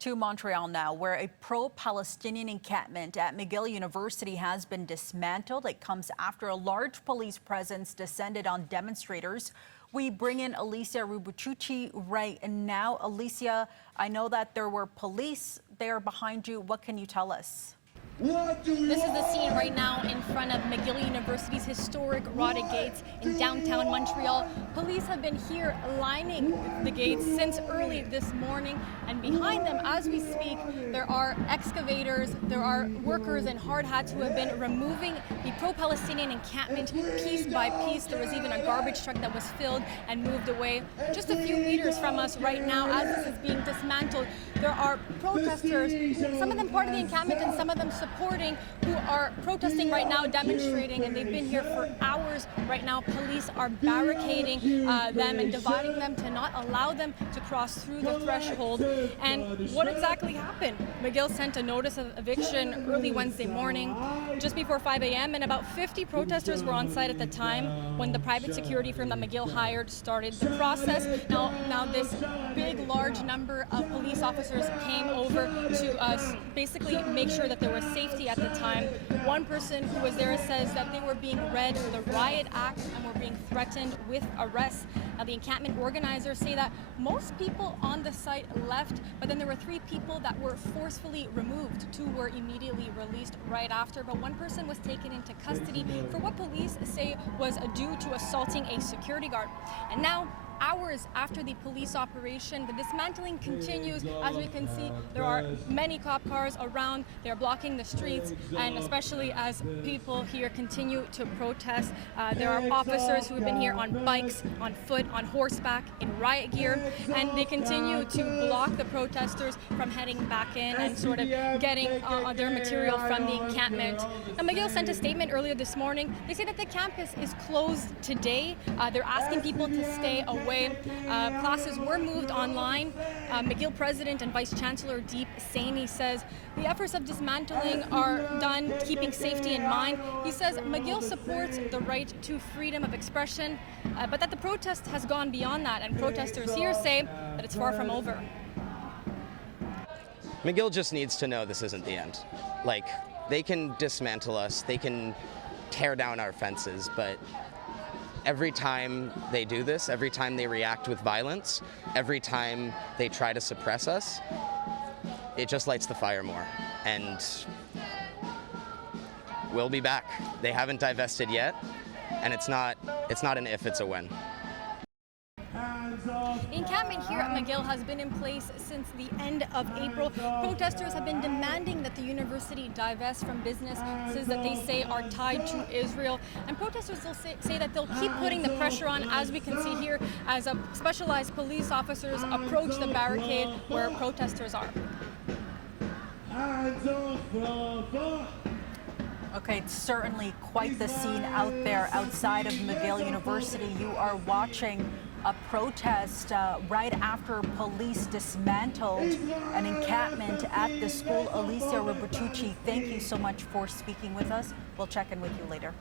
To Montreal now, where a pro-Palestinian encampment at McGill University has been dismantled. It comes after a large police presence descended on demonstrators. We bring in Alyssia Rubertucci right now. Alyssia, I know that there were police there behind you. What can you tell us? This is the scene right now in front of McGill University's historic rotted gates in downtown Montreal. Police have been here lining the gates since early this morning, and behind them, as we speak, there are excavators, there are workers in hard hats who have been removing the pro-Palestinian encampment piece by piece. There was even a garbage truck that was filled and moved away. Just a few meters from us right now, as this is being dismantled, there are protesters, some of them part of the encampment and some of them supporting, who are protesting right now, demonstrating, and they've been here for hours. Right now, police are barricading them and dividing them to not allow them to cross through the threshold. And what exactly happened? McGill sent a notice of eviction early Wednesday morning, just before 5 a.m., and about 50 protesters were on site at the time when the private security firm that McGill hired started the process. Now this big, large number of police officers came over to basically make sure that there was safety at the time. One person who was there says that they were being read the Riot Act and were being threatened with arrest. Now, the encampment organizers say that most people on the site left, but then there were 3 people that were forcefully removed. 2 were immediately released right after, but one person was taken into custody for what police say was due to assaulting a security guard. And now, hours after the police operation, the dismantling continues. As we can see, there are many cop cars around. They're blocking the streets, and especially as people here continue to protest, there are officers who have been here on bikes, on foot, on horseback, in riot gear, and they continue to block the protesters from heading back in and sort of getting their material from the encampment. Now, McGill sent a statement earlier this morning. They say that the campus is closed today. They're asking people to stay away. Classes were moved online. McGill President and Vice Chancellor Deep Saini says the efforts of dismantling are done keeping safety in mind. He says McGill supports the right to freedom of expression, but that the protest has gone beyond that, and protesters here say that it's far from over. McGill just needs to know this isn't the end. Like, they can dismantle us, they can tear down our fences, but every time they do this, every time they react with violence, every time they try to suppress us, it just lights the fire more. And we'll be back. They haven't divested yet, and it's not an if, it's a when. The encampment here at McGill has been in place since the end of April. Protesters have been demanding that the university divest from businesses that they say are tied to Israel. And protesters will say that they'll keep putting the pressure on, as we can see here, as specialized police officers approach the barricade where protesters are. Okay, it's certainly quite the scene out there outside of McGill University. You are watching a protest right after police dismantled an encampment at the school. Alyssia Rubertucci, thank you so much for speaking with us. We'll check in with you later.